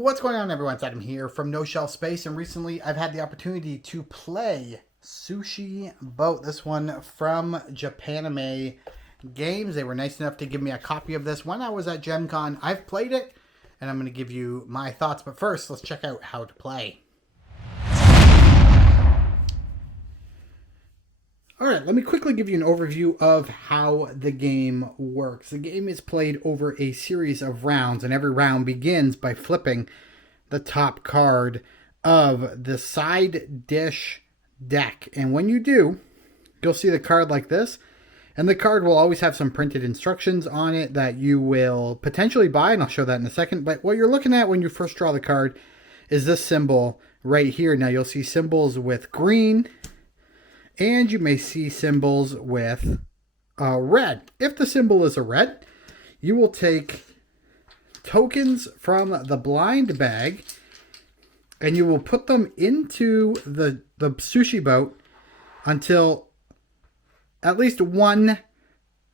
What's going on, everyone? It's Adam here from No Shelf Space, and recently I've had the opportunity to play Sushi Boat, this one from Japanime Games. They were nice enough to give me a copy of this when I was at Gen Con. I've played it, and I'm going to give you my thoughts, but first, let's check out how to play. Alright, let me quickly give you an overview of how the game works. The game is played over a series of rounds, and every round begins by flipping the top card of the side dish deck. And when you do, you'll see the card like this, and the card will always have some printed instructions on it that you will potentially buy, and I'll show that in a second. But what you're looking at when you first draw the card is this symbol right here. Now you'll see symbols with green, and you may see symbols with red. If the symbol is a red, you will take tokens from the blind bag and you will put them into the sushi boat until at least one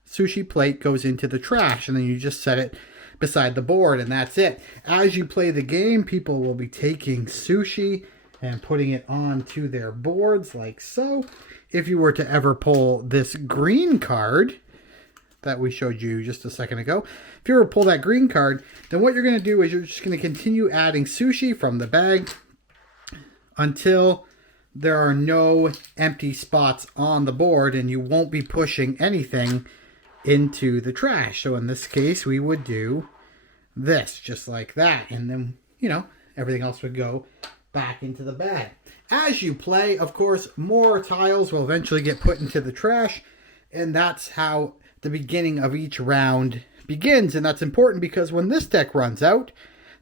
sushi plate goes into the trash, and then you just set it beside the board, and that's it. As you play the game, people will be taking sushi and putting it onto their boards like so. If you were to ever pull this green card that we showed you just a second ago, if you ever pull that green card, then what you're going to do is you're just going to continue adding sushi from the bag until there are no empty spots on the board, and you won't be pushing anything into the trash. So in this case, we would do this, just like that. And then, you know, everything else would go back into the bag. As you play, of course, more tiles will eventually get put into the trash, and that's how the beginning of each round begins. And that's important because when this deck runs out,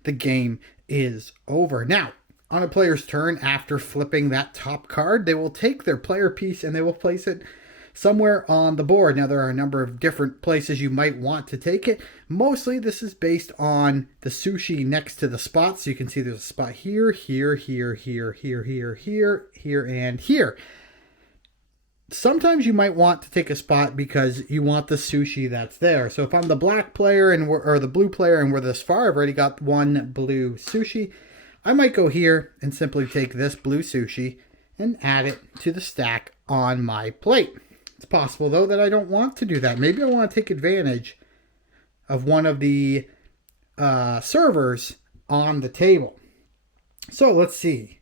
the game is over. Now, on a player's turn, after flipping that top card, they will take their player piece and they will place it somewhere on the board. Now, there are a number of different places you might want to take it. Mostly, this is based on the sushi next to the spots. So you can see there's a spot here, here, here, here, here, here, here, here, and here. Sometimes you might want to take a spot because you want the sushi that's there. So if I'm the black player or the blue player and we're this far, I've already got one blue sushi. I might go here and simply take this blue sushi and add it to the stack on my plate. It's possible, though, that I don't want to do that. Maybe I want to take advantage of one of the servers on the table. So let's see.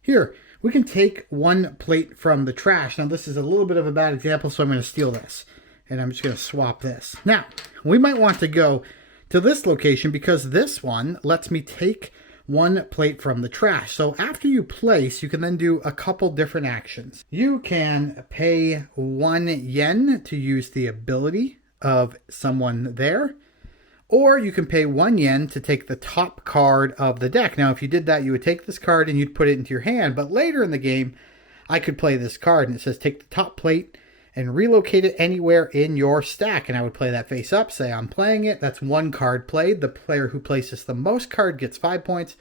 Here, we can take one plate from the trash. Now, this is a little bit of a bad example, so I'm going to steal this. And I'm just going to swap this. Now, we might want to go to this location because this one lets me take one plate from the trash. So after you place, you can then do a couple different actions. You can pay 1 yen to use the ability of someone there, or you can pay 1 yen to take the top card of the deck. Now, if you did that, you would take this card and you'd put it into your hand, but later in the game, I could play this card, and it says take the top plate and relocate it anywhere in your stack. And I would play that face up, say I'm playing it. That's one card played. The player who places the most card gets 5 points.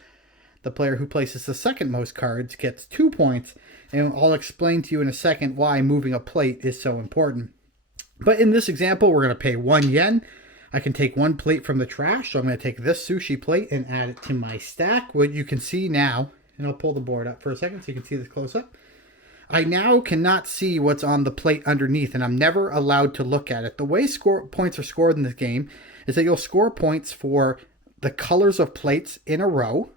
The player who places the second most cards gets 2 points. And I'll explain to you in a second why moving a plate is so important. But in this example, we're going to pay 1 yen. I can take one plate from the trash. So I'm going to take this sushi plate and add it to my stack. What you can see now, and I'll pull the board up for a second so you can see this close up. I now cannot see what's on the plate underneath, and I'm never allowed to look at it. The way points are scored in this game is that you'll score points for the colors of plates in a row,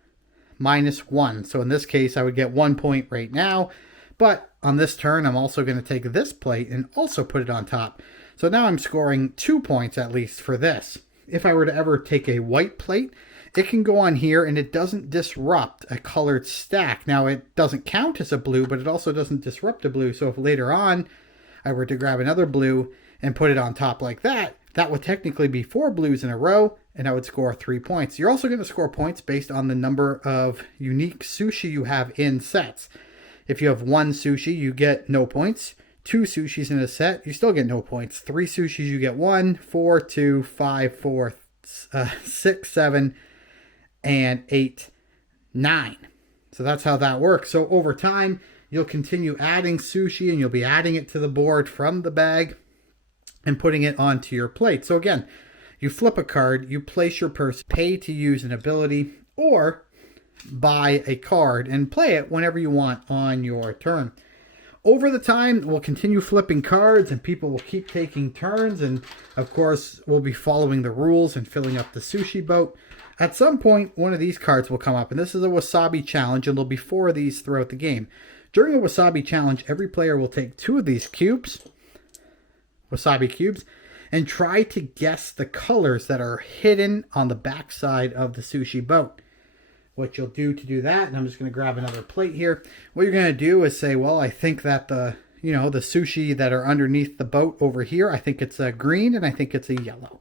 -1. So in this case, I would get 1 point right now. But on this turn, I'm also going to take this plate and also put it on top. So now I'm scoring 2 points at least for this. If I were to ever take a white plate, it can go on here and it doesn't disrupt a colored stack. Now, it doesn't count as a blue, but it also doesn't disrupt a blue. So if later on I were to grab another blue and put it on top like that, that would technically be 4 blues in a row, and I would score 3 points. You're also going to score points based on the number of unique sushi you have in sets. If you have 1 sushi, you get no points. 2 sushis in a set, you still get no points. 3 sushis, you get 1, 4, 2, 5, 4, 6, 7, and 8, 9. So that's how that works. So over time, you'll continue adding sushi, and you'll be adding it to the board from the bag and putting it onto your plate. So again, You flip a card, you place your person, pay to use an ability, or buy a card and play it whenever you want on your turn. Over the time, we'll continue flipping cards and people will keep taking turns. And of course, we'll be following the rules and filling up the sushi boat. At some point, one of these cards will come up. And this is a Wasabi challenge, and there'll be 4 of these throughout the game. During a Wasabi challenge, every player will take 2 of these cubes, Wasabi cubes, and try to guess the colors that are hidden on the backside of the sushi boat. What you'll do to do that, and I'm just going to grab another plate here. What you're going to do is say, well, I think that the sushi that are underneath the boat over here, I think it's a green and I think it's a yellow.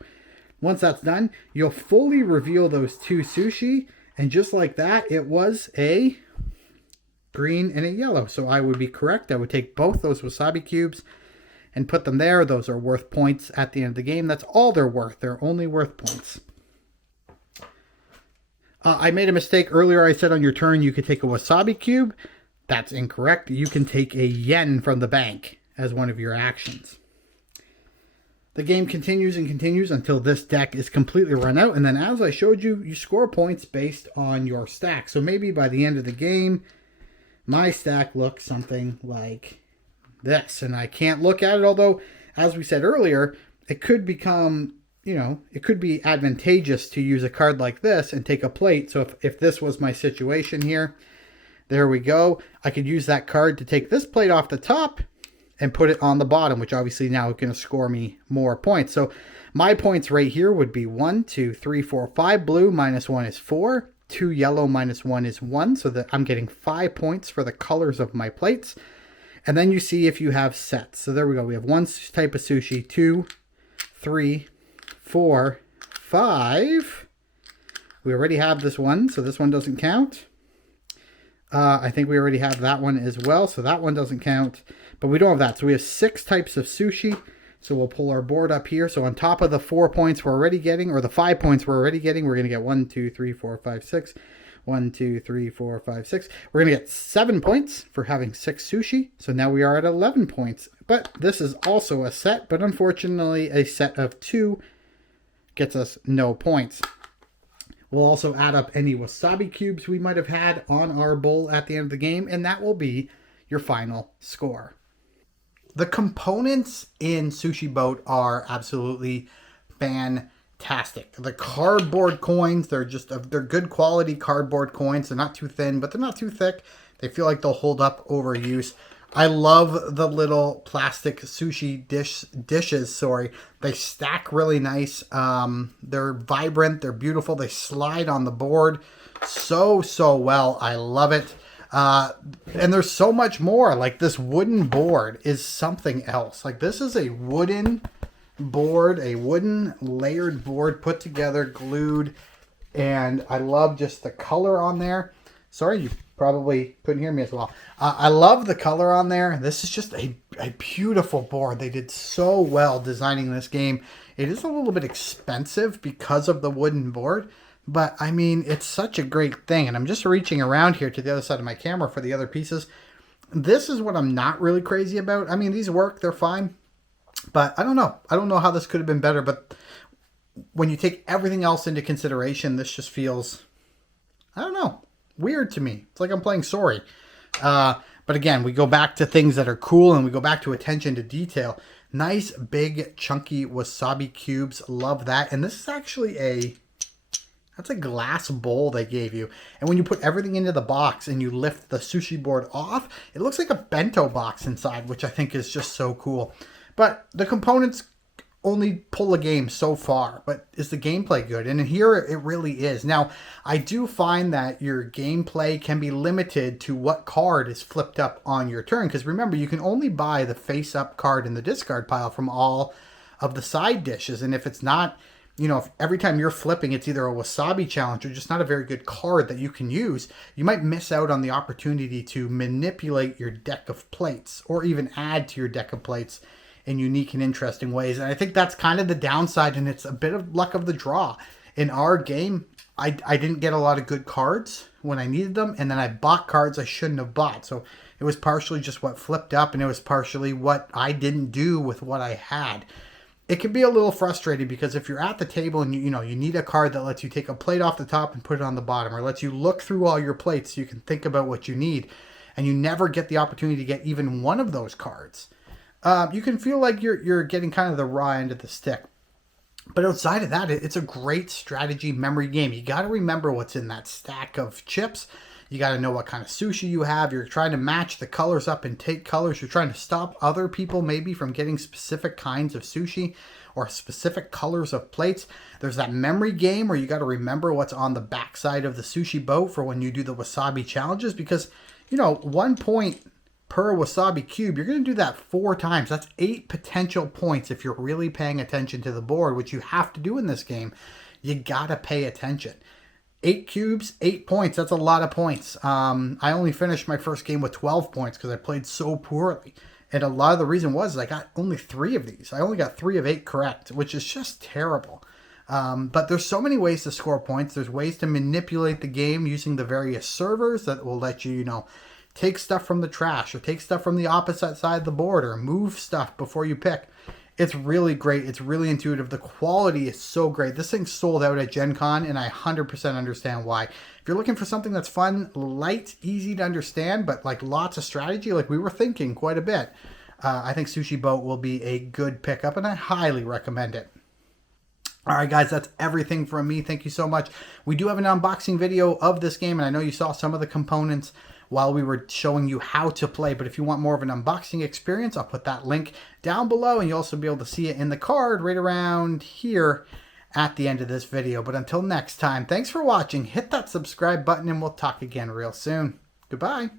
Once that's done, you'll fully reveal those 2 sushi, and just like that, it was a green and a yellow. So I would be correct. I would take both those Wasabi cubes and put them there. Those are worth points at the end of the game. That's all they're worth. They're only worth points. I made a mistake earlier. I said on your turn you could take a Wasabi cube. That's incorrect. You can take a yen from the bank as one of your actions. The game continues and continues until this deck is completely run out. And then as I showed you, you score points based on your stack. So maybe by the end of the game, my stack looks something like this. And I can't look at it, although, as we said earlier, it could become... it could be advantageous to use a card like this and take a plate. So if this was my situation here, there we go. I could use that card to take this plate off the top and put it on the bottom, which obviously now is going to score me more points. So my points right here would be 1, 2, 3, 4, 5 blue, -1 is 4, 2 yellow, -1 is 1. So that I'm getting 5 points for the colors of my plates. And then you see if you have sets. So there we go. We have 1 type of sushi, 2, 3, 4, 5. We already have this one, so this one doesn't count. I think we already have that one as well, so that one doesn't count. But we don't have that. So we have 6 types of sushi. So we'll pull our board up here. So on top of the 4 points we're already getting, or the 5 points we're already getting, we're going to get 1, 2, 3, 4, 5, 6. 1, 2, 3, 4, 5, 6. We're going to get 7 points for having 6 sushi. So now we are at 11 points. But this is also a set, but unfortunately a set of 2 gets us no points. We'll also add up any Wasabi cubes we might have had on our bowl at the end of the game, and that will be your final score. The components in Sushi Boat are absolutely fantastic. The cardboard coins, they're good quality cardboard coins. They're not too thin, but they're not too thick. They feel like they'll hold up over use. I love the little plastic sushi dishes. They stack really nice. They're vibrant. They're beautiful. They slide on the board so well. I love it. And there's so much more. Like this wooden board is something else. Like this is a wooden board, a wooden layered board put together, glued. And I love just the color on there. Sorry, you probably couldn't hear me as well. I love the color on there. This is just a beautiful board. They did so well designing this game. It is a little bit expensive because of the wooden board, but I mean, it's such a great thing. And I'm just reaching around here to the other side of my camera for the other pieces. This is what I'm not really crazy about. I mean, these work, they're fine, but I don't know. I don't know how this could have been better, but when you take everything else into consideration, this just feels, I don't know, weird to me. It's like I'm playing Sorry. But again, we go back to things that are cool and we go back to attention to detail. Nice, big, chunky Wasabi cubes. Love that. And this is actually that's a glass bowl they gave you. And when you put everything into the box and you lift the sushi board off, it looks like a bento box inside, which I think is just so cool. But the components only pull a game so far, but is the gameplay good? And here it really is. Now, I do find that your gameplay can be limited to what card is flipped up on your turn, because remember, you can only buy the face-up card in the discard pile from all of the side dishes, and if it's not, if every time you're flipping, it's either a Wasabi challenge or just not a very good card that you can use, you might miss out on the opportunity to manipulate your deck of plates, or even add to your deck of plates in unique and interesting ways. And I think that's kind of the downside, and it's a bit of luck of the draw. In our game, I didn't get a lot of good cards when I needed them, and then I bought cards I shouldn't have bought. So it was partially just what flipped up, and it was partially what I didn't do with what I had. it can be a little frustrating because if you're at the table and you need a card that lets you take a plate off the top and put it on the bottom, or lets you look through all your plates so you can think about what you need, and you never get the opportunity to get even one of those cards, you can feel like you're getting kind of the raw end of the stick. But outside of that, it's a great strategy memory game. You got to remember what's in that stack of chips. You got to know what kind of sushi you have. You're trying to match the colors up and take colors. You're trying to stop other people maybe from getting specific kinds of sushi or specific colors of plates. There's that memory game where you got to remember what's on the backside of the sushi boat for when you do the wasabi challenges, because 1 point per wasabi cube, you're going to do that 4 times. That's 8 potential points if you're really paying attention to the board, which you have to do in this game. You got to pay attention. 8 cubes, 8 points. That's a lot of points. I only finished my first game with 12 points because I played so poorly. And a lot of the reason was I got only 3 of these. I only got 3 of 8 correct, which is just terrible. But there's so many ways to score points. There's ways to manipulate the game using the various servers that will let you, take stuff from the trash or take stuff from the opposite side of the board or move stuff before you pick. It's really great. It's really intuitive. The quality is so great. This thing sold out at Gen Con, and I 100% understand why. If you're looking for something that's fun, light, easy to understand, but like lots of strategy, like we were thinking quite a bit, I think Sushi Boat will be a good pickup, and I highly recommend it. All right, guys, that's everything from me. Thank you so much. We do have an unboxing video of this game, and I know you saw some of the components while we were showing you how to play. But if you want more of an unboxing experience, I'll put that link down below, and you'll also be able to see it in the card right around here at the end of this video. But until next time, thanks for watching. Hit that subscribe button, and we'll talk again real soon. Goodbye.